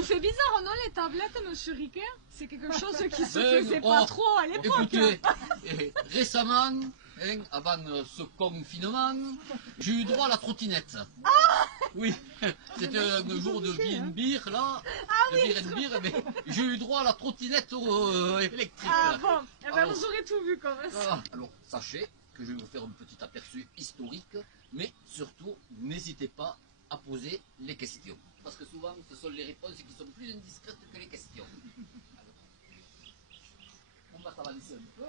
vous fait bizarre, non, les tablettes, monsieur Riquet? C'est quelque chose qui se faisait Oh, pas trop à l'époque. Écoutez, récemment, avant ce confinement, j'ai eu droit à la trottinette. Oui, c'était un jour de bière, là, de bière, mais j'ai eu droit à la trottinette électrique. Ah bon, eh ben, Alors, vous aurez tout vu quand même. voilà. Alors, sachez que je vais vous faire un petit aperçu historique, mais surtout, n'hésitez pas à poser les questions. Parce que souvent, ce sont les réponses qui sont plus indiscrètes que les questions. Alors, on va s'avancer un peu.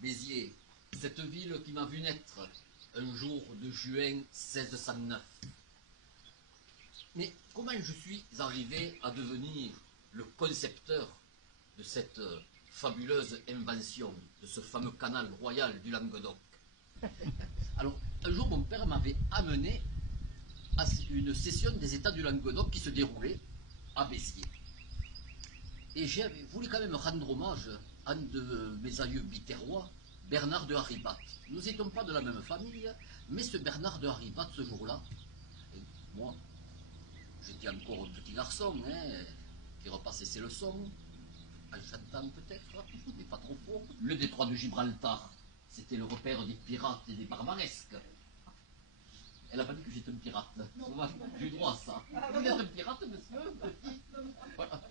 Béziers, cette ville qui m'a vu naître un jour de juin 1609. Mais comment je suis arrivé à devenir le concepteur de cette fabuleuse invention, de ce fameux canal royal du Languedoc? Alors, un jour, mon père m'avait amené à une session des États du Languedoc qui se déroulait à Béziers. Et j'ai voulu quand même rendre hommage à un de mes aïeux biterrois, Bernard de Haribat. Nous n'étions pas de la même famille, mais ce Bernard de Haribat, ce jour-là, moi, j'étais encore un petit garçon, qui repassait ses leçons, en chantant peut-être, mais pas trop fort. Le détroit de Gibraltar, c'était le repère des pirates et des barbaresques. Elle n'a pas dit que j'étais un pirate. Moi, j'ai eu droit à ça. Vous êtes un pirate, monsieur? Voilà. Voilà.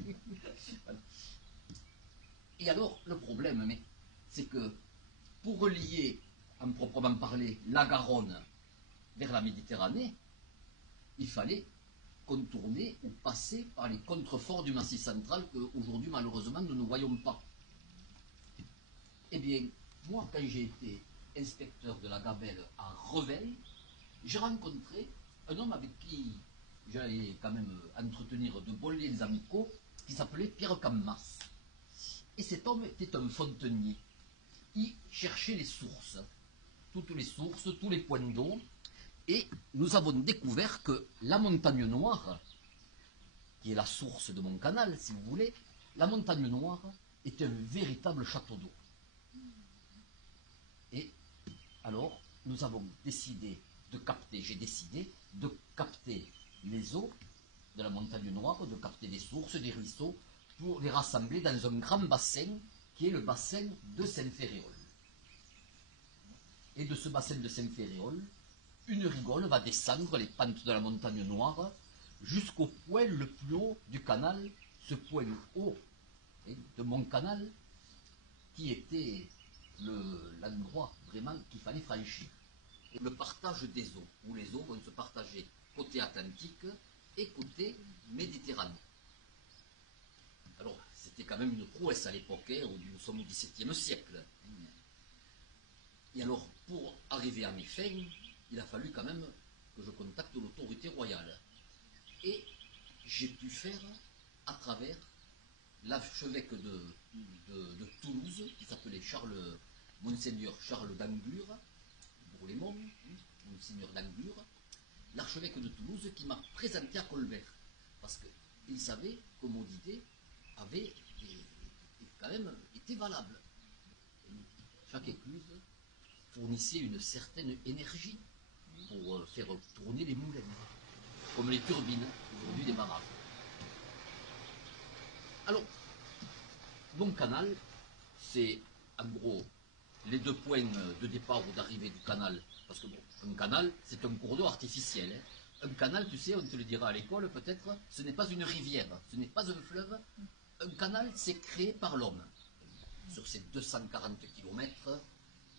Et alors, le problème, c'est que pour relier, en proprement parler, la Garonne vers la Méditerranée, il fallait contourner ou passer par les contreforts du Massif central qu'aujourd'hui, malheureusement, nous ne voyons pas. Eh bien, moi, quand j'ai été inspecteur de la Gabelle à Revel, j'ai rencontré un homme avec qui j'allais quand même entretenir de bons liens amicaux, qui s'appelait Pierre Cammas. Et cet homme était un fontainier. Il cherchait les sources, toutes les sources, tous les points d'eau, et nous avons découvert que la montagne Noire, qui est la source de mon canal, si vous voulez, la montagne Noire est un véritable château d'eau. Et alors, nous avons décidé de capter, j'ai décidé de capter les eaux de la montagne Noire, de capter des sources, des ruisseaux, pour les rassembler dans un grand bassin qui est le bassin de Saint-Ferréol. Et de ce bassin de Saint-Ferréol, une rigole va descendre les pentes de la montagne Noire jusqu'au point le plus haut du canal, ce point haut de mon canal, qui était l'endroit vraiment qu'il fallait franchir. Et le partage des eaux, où les eaux vont se partager côté Atlantique et côté Méditerranée. Alors, c'était quand même une prouesse à l'époque, où nous sommes au XVIIe siècle. Et alors, pour arriver à mes fins, il a fallu quand même que je contacte l'autorité royale. Et j'ai pu faire, à travers l'archevêque de Toulouse, qui s'appelait Monseigneur Charles d'Anglure, pour les monts, Monseigneur d'Anglure, l'archevêque de Toulouse qui m'a présenté à Colbert. Parce qu'il savait que mon idée avait quand même été valable. Chaque écluse fournissait une certaine énergie pour faire tourner les moulins, comme les turbines aujourd'hui des barrages. Alors, mon canal, c'est en gros les deux points de départ ou d'arrivée du canal. Parce que bon, un canal, c'est un cours d'eau artificiel. Un canal, tu sais, on te le dira à l'école peut-être, ce n'est pas une rivière, ce n'est pas un fleuve. Un canal, c'est créé par l'homme. Sur ces 240 km,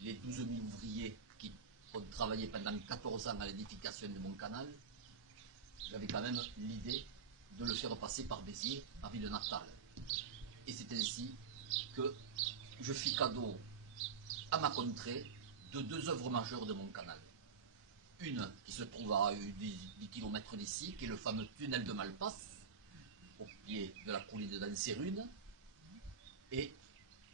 les 12 000 ouvriers qui ont travaillé pendant 14 ans à l'édification de mon canal, j'avais quand même l'idée de le faire passer par Béziers, ma ville natale. Et c'est ainsi que je fis cadeau à ma contrée de deux œuvres majeures de mon canal. Une qui se trouve à 10 km d'ici, qui est le fameux tunnel de Malpasse, au pied de la colline de Dansérune, et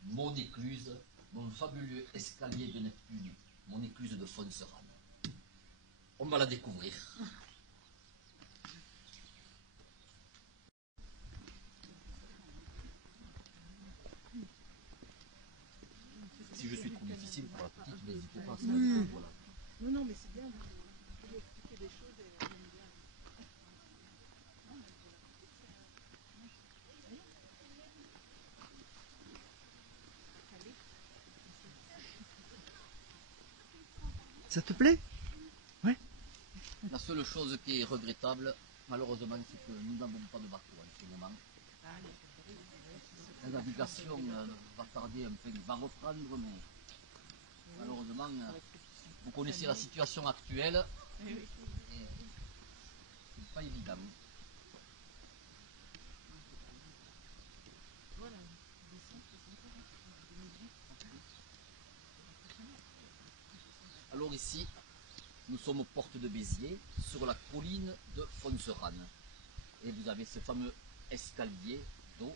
mon écluse, mon fabuleux escalier de Neptune, mon écluse de Fonserane. On va la découvrir. Si je suis trop difficile pour la petite, n'hésitez pas. Voilà. Non, non, mais c'est bien. Vous expliquer des choses et on aime bien. Ça te plaît? Ouais. La seule chose qui est regrettable, malheureusement, c'est que nous n'avons pas de bateau en ce moment. La navigation va tarder, enfin, va reprendre, mais malheureusement, vous connaissez la situation actuelle. Et c'est pas évident. Alors ici, nous sommes aux portes de Béziers, sur la colline de Fonserane. Et vous avez ce fameux escalier d'eau,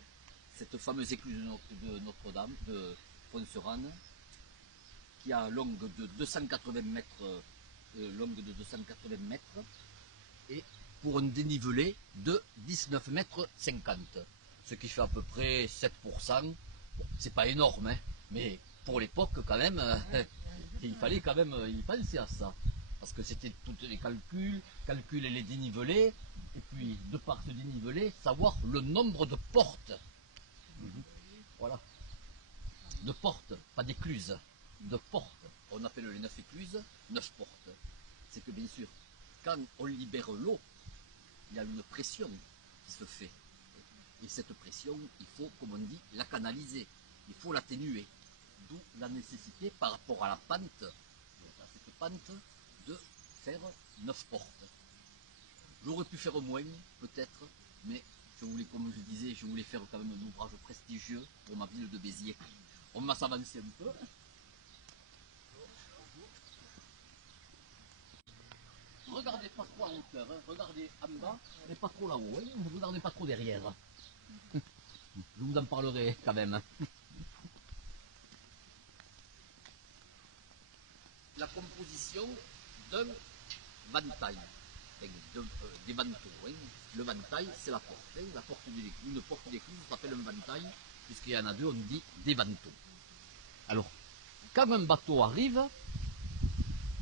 cette fameuse écluse de Notre-Dame, de Fonserane, qui a longue de 280 mètres, et pour un dénivelé de 19 mètres 50, ce qui fait à peu près 7%. Bon, c'est pas énorme, hein, mais pour l'époque quand même, il fallait quand même y penser à ça. Parce que c'était tous les calculer les dénivelés, et puis de par ce dénivelé, savoir le nombre de portes. Voilà. De portes, pas d'écluses, de portes. On appelle les 9 écluses 9 portes. C'est que bien sûr, quand on libère l'eau, il y a une pression qui se fait. Et cette pression, il faut, comme on dit, la canaliser. Il faut l'atténuer. D'où la nécessité par rapport à la pente, à cette pente, de faire 9 portes. J'aurais pu faire moins, peut-être, mais je voulais, comme je disais, je voulais faire quand même un ouvrage prestigieux pour ma ville de Béziers. On m'a s'avancer un peu. Regardez pas trop en hauteur, hein. Regardez en bas, mais pas trop là-haut, hein. Ne regardez pas trop derrière. Je vous en parlerai quand même. La composition d'un ventail, des vantaux. Hein. Le ventail, c'est la porte. Hein. La porte une porte d'écluse s'appelle un ventail, puisqu'il y en a deux, on dit des vantaux. Alors, quand un bateau arrive,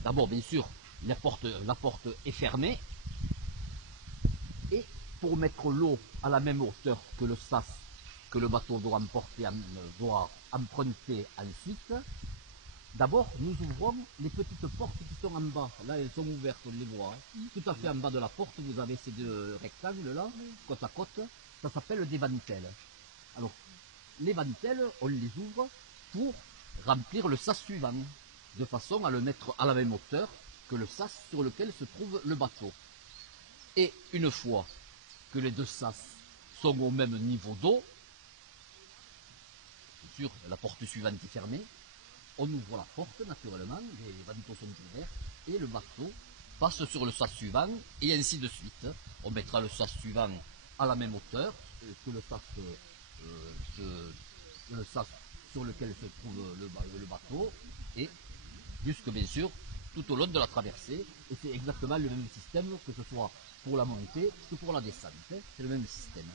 d'abord, bien sûr, la porte est fermée, et pour mettre l'eau à la même hauteur que le sas que le bateau doit emprunter ensuite, d'abord, nous ouvrons les petites portes qui sont en bas. Là, elles sont ouvertes, on les voit. Tout à fait en bas de la porte, vous avez ces deux rectangles-là, côte à côte. Ça s'appelle des vantelles. Alors, les vantelles, on les ouvre pour remplir le sas suivant, de façon à le mettre à la même hauteur que le sas sur lequel se trouve le bateau. Et une fois que les deux sas sont au même niveau d'eau, bien sûr, la porte suivante est fermée, on ouvre la porte naturellement, les vantaux sont ouverts, et le bateau passe sur le sas suivant, et ainsi de suite. On mettra le sas suivant à la même hauteur que le sas sur lequel se trouve le bateau, et jusque bien sûr tout au long de la traversée, et c'est exactement le même système que ce soit pour la montée que pour la descente, c'est le même système.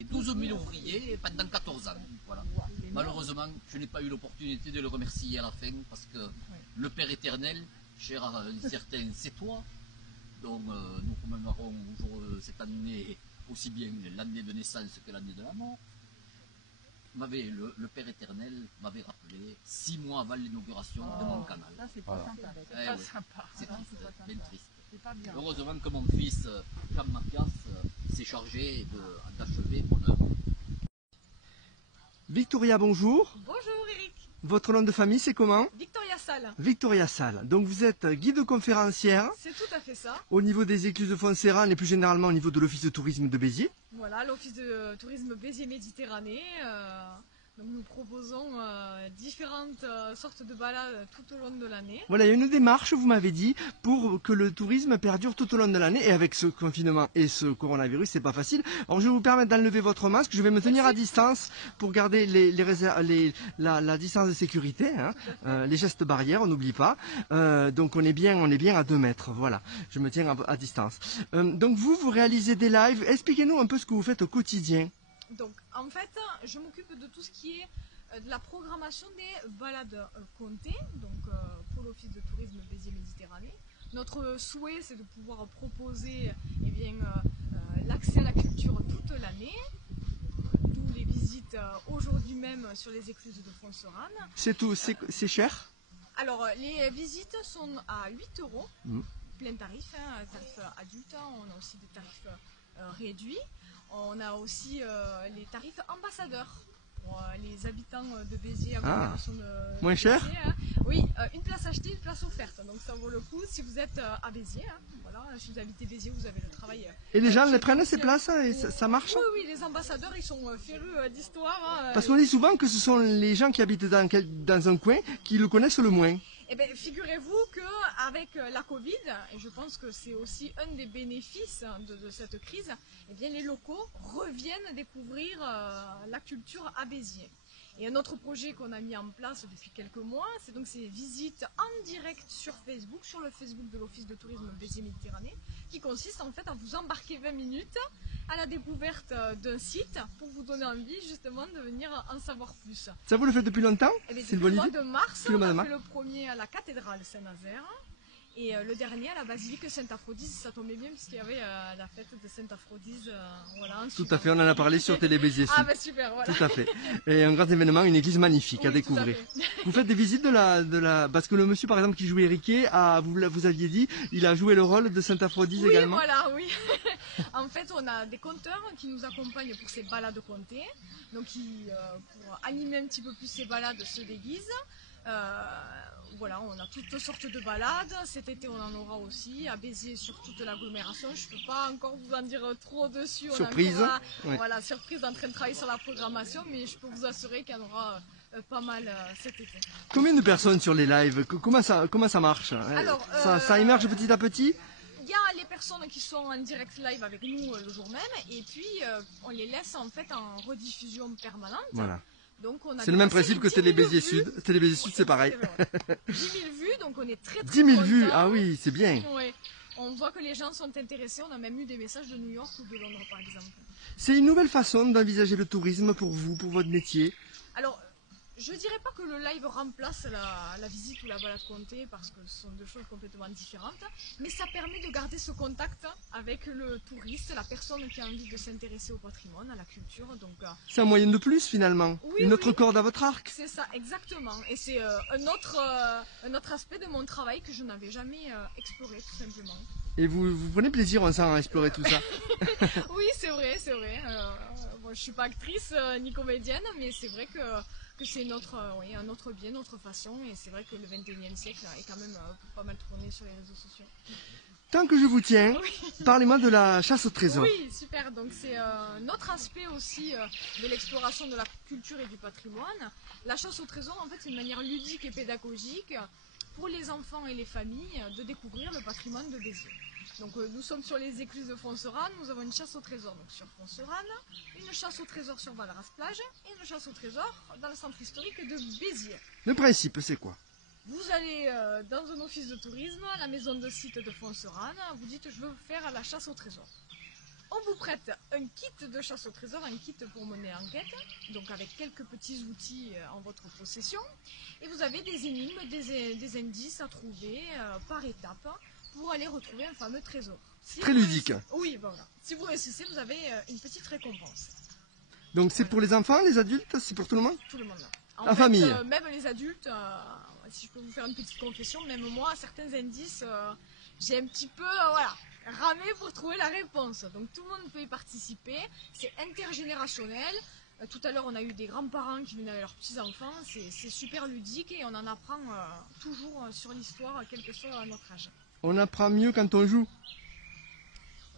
12 000 ouvriers pendant 14 ans, voilà. Malheureusement, je n'ai pas eu l'opportunité de le remercier à la fin, parce que le Père éternel, cher à certains, c'est toi, donc nous commémorons cette année aussi bien l'année de naissance que l'année de la mort. Le Père éternel m'avait rappelé 6 mois avant l'inauguration de mon canal. Ça, c'est pas sympa. C'est pas sympa. C'est triste, bien triste. C'est pas bien. Heureusement que mon fils, Jean Mathias, s'est chargé d'achever mon œuvre. Victoria, bonjour. Bonjour Eric. Votre nom de famille, c'est comment? Victoria Salle. Victoria Salle. Donc vous êtes guide conférencière C'est tout à fait ça. au niveau des écluses de Fonserane et plus généralement au niveau de l'office de tourisme de Béziers. Voilà, l'office de tourisme Béziers-Méditerranée. Donc nous proposons différentes sortes de balades tout au long de l'année. Voilà, il y a une démarche, vous m'avez dit, pour que le tourisme perdure tout au long de l'année. Et avec ce confinement et ce coronavirus, c'est pas facile. Alors je vais vous permettre d'enlever votre masque. Je vais me tenir à distance pour garder la distance de sécurité, hein, les gestes barrières, on n'oublie pas. Donc on est bien à 2 mètres. Voilà, je me tiens à distance. Donc vous réalisez des lives. Expliquez-nous un peu ce que vous faites au quotidien. Donc en fait, je m'occupe de tout ce qui est de la programmation des balades comptées, donc pour l'Office de tourisme Béziers-Méditerranée. Notre souhait, c'est de pouvoir proposer l'accès à la culture toute l'année, d'où les visites aujourd'hui même sur les écluses de Fonserane. C'est tout, c'est cher? Alors, les visites sont à 8 €, plein tarif, tarif adulte. On a aussi des tarifs réduits. On a aussi les tarifs ambassadeurs pour les habitants de Béziers. Moins cher? Oui, une place achetée, une place offerte. Donc ça vaut le coup si vous êtes à Béziers. Voilà, si vous habitez Béziers, vous avez le travail. Et les gens les prennent ces places et ça marche? Oui, les ambassadeurs, ils sont férus d'histoire. Parce qu'on dit souvent que ce sont les gens qui habitent dans un coin qui le connaissent le moins. Eh bien, figurez-vous qu'avec la Covid, et je pense que c'est aussi un des bénéfices de cette crise, eh bien, les locaux reviennent découvrir la culture à Béziers. Et un autre projet qu'on a mis en place depuis quelques mois, c'est donc ces visites en direct sur Facebook, sur le Facebook de l'Office de tourisme Béziers-Méditerranée, qui consiste en fait à vous embarquer 20 minutes à la découverte d'un site pour vous donner envie justement de venir en savoir plus. Ça vous le faites depuis longtemps? Depuis le mois de mars, on a fait le premier à la cathédrale Saint-Nazaire. Et le dernier à la basilique Sainte-Aphrodise, ça tombait bien puisqu'il y avait la fête de Sainte-Aphrodise. Voilà, tout à fait, on en a parlé sur Télé Béziers. Ah bah super, voilà. Tout à fait. Et un grand événement, une église magnifique à découvrir. Vous faites des visites parce que le monsieur par exemple qui jouait Riquet, vous aviez dit, il a joué le rôle de Sainte-Aphrodise également. Voilà, oui. En fait, on a des conteurs qui nous accompagnent pour ces balades comptées, donc qui, pour animer un petit peu plus ces balades, se déguisent. Voilà, on a toutes sortes de balades. Cet été, on en aura aussi à Béziers sur toute l'agglomération. Je ne peux pas encore vous en dire trop dessus. Surprise. Voilà, surprise, en train de travailler sur la programmation, mais je peux vous assurer qu'il y en aura pas mal cet été. Combien de personnes sur les lives? Comment ça marche? Alors, ça émerge petit à petit? Il y a les personnes qui sont en direct live avec nous le jour même, et puis on les laisse en fait en rediffusion permanente. Voilà. C'est le même principe que Télé Béziers Sud. Télé Béziers Sud, c'est pareil. 10 000 vues, donc on est très 10 000 contents. vues, ah oui, c'est bien. Ouais. On voit que les gens sont intéressés. On a même eu des messages de New York ou de Londres, par exemple. C'est une nouvelle façon d'envisager le tourisme pour vous, pour votre métier? Alors, je dirais pas que le live remplace la visite ou la balade comptée, parce que ce sont deux choses complètement différentes, mais ça permet de garder ce contact avec le touriste, la personne qui a envie de s'intéresser au patrimoine, à la culture. C'est un moyen de plus finalement, une autre corde à votre arc. C'est ça, exactement. Et c'est un autre aspect de mon travail que je n'avais jamais exploré, tout simplement. Et vous prenez plaisir, on sent, à explorer tout ça. Oui, c'est vrai. Bon, je suis pas actrice ni comédienne, mais c'est vrai que c'est un autre biais, notre façon, et c'est vrai que le 21e siècle est quand même pas mal tourné sur les réseaux sociaux. Tant que je vous tiens, parlez-moi de la chasse au trésor. Oui, super, donc c'est notre aspect aussi de l'exploration de la culture et du patrimoine. La chasse au trésor, en fait, c'est une manière ludique et pédagogique pour les enfants et les familles de découvrir le patrimoine de Béziers. Donc nous sommes sur les écluses de Fonserane, nous avons une chasse au trésor donc sur Fonserane, une chasse au trésor sur Valras-Plage et une chasse au trésor dans le centre historique de Béziers. Le principe, c'est quoi? Vous allez dans un office de tourisme, à la maison de site de Fonserane, vous dites je veux faire la chasse au trésor. On vous prête un kit de chasse au trésor, un kit pour mener enquête, donc avec quelques petits outils en votre possession, et vous avez des énigmes, des indices à trouver par étape, pour aller retrouver un fameux trésor. Très ludique. Oui, voilà. Si vous réussissez, vous avez une petite récompense. Donc c'est pour les enfants, les adultes, c'est pour tout le monde? Tout le monde. La famille. Même les adultes, si je peux vous faire une petite confession, même moi, certains indices, j'ai un petit peu ramé pour trouver la réponse. Donc tout le monde peut y participer. C'est intergénérationnel. Tout à l'heure, on a eu des grands-parents qui venaient avec leurs petits-enfants. C'est super ludique et on en apprend toujours sur l'histoire, quel que soit notre âge. On apprend mieux quand on joue.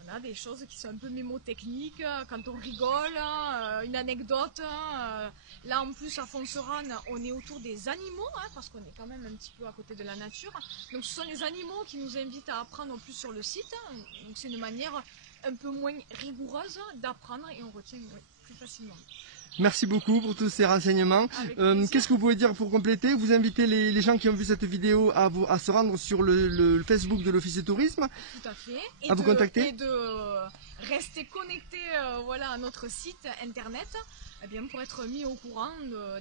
On a des choses qui sont un peu mémotechniques, quand on rigole, une anecdote. Là, en plus, à Fonserane, on est autour des animaux, parce qu'on est quand même un petit peu à côté de la nature. Donc, ce sont les animaux qui nous invitent à apprendre plus sur le site. Donc, c'est une manière un peu moins rigoureuse d'apprendre et on retient plus facilement. Merci beaucoup pour tous ces renseignements. Qu'est-ce que vous pouvez dire pour compléter? Vous invitez les gens qui ont vu cette vidéo à se rendre sur le Facebook de l'Office du tourisme. Tout à fait. À vous contacter. Et de rester connecté voilà, à notre site internet eh bien, pour être mis au courant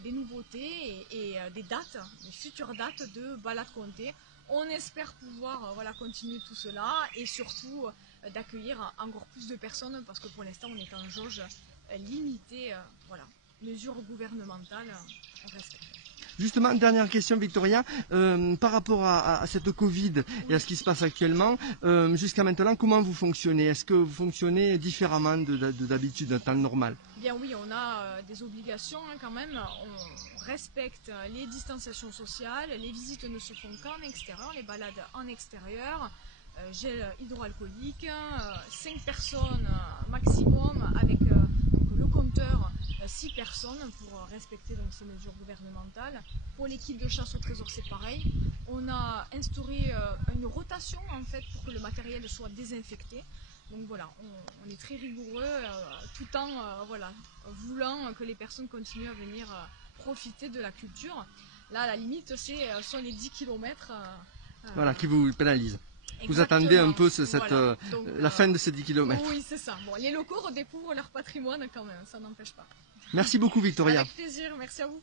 des nouveautés et des dates, des futures dates de Balade Comté. On espère pouvoir voilà, continuer tout cela et surtout d'accueillir encore plus de personnes parce que pour l'instant on est en jauge limitée. Voilà, mesures gouvernementales, on respecte. Justement, dernière question Victoria, par rapport à cette Covid et à ce qui se passe actuellement, jusqu'à maintenant, comment vous fonctionnez? Est-ce que vous fonctionnez différemment de d'habitude, en temps normal? Bien oui, on a des obligations hein, quand même, on respecte les distanciations sociales, les visites ne se font qu'en extérieur, les balades en extérieur, gel hydroalcoolique, 5 personnes maximum avec donc, le compteur 6 personnes pour respecter donc, ces mesures gouvernementales. Pour l'équipe de chasse au trésor c'est pareil, on a instauré une rotation en fait pour que le matériel soit désinfecté. Donc voilà, on est très rigoureux tout en voilà, voulant que les personnes continuent à venir profiter de la culture. Là la limite sont les 10 km. Voilà, qui vous pénalisent. Vous Exactement. attendez un peu Voilà. Donc, la fin de ces 10 km. Oui, c'est ça. Bon, les locaux redécouvrent leur patrimoine quand même, ça n'empêche pas. Merci beaucoup Victoria. Avec plaisir, merci à vous.